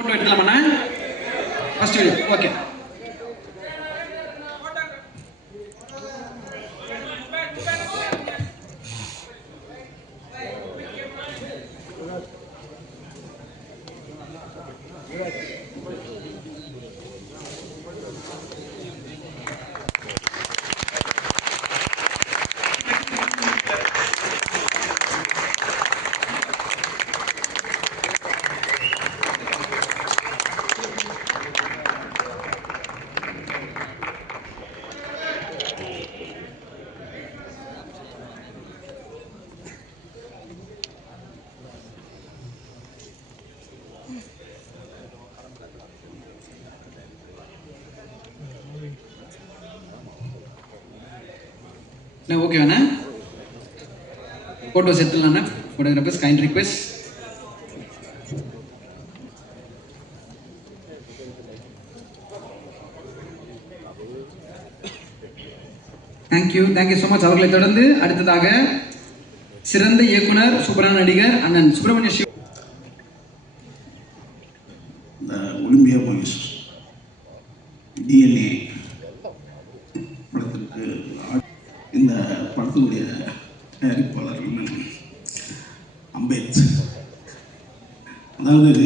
Photo எடுக்கலாமா? First video okay. ஓகேவாண்ணா? Photos எடுத்துடலாண்ணா. Photographers kind request. Thank you so much. அவர்களை தொடர்ந்து அடுத்ததாக சிறந்த இயக்குனர், சூப்பரான நடிகர் அண்ணன் சுப்பிரமணிய சிவ. இந்த ஒலிம்பியா போலீஸ் DNA படத்திற்கு இந்த படத்தினுடைய தயாரிப்பாளர் அம்பேத். அதாவது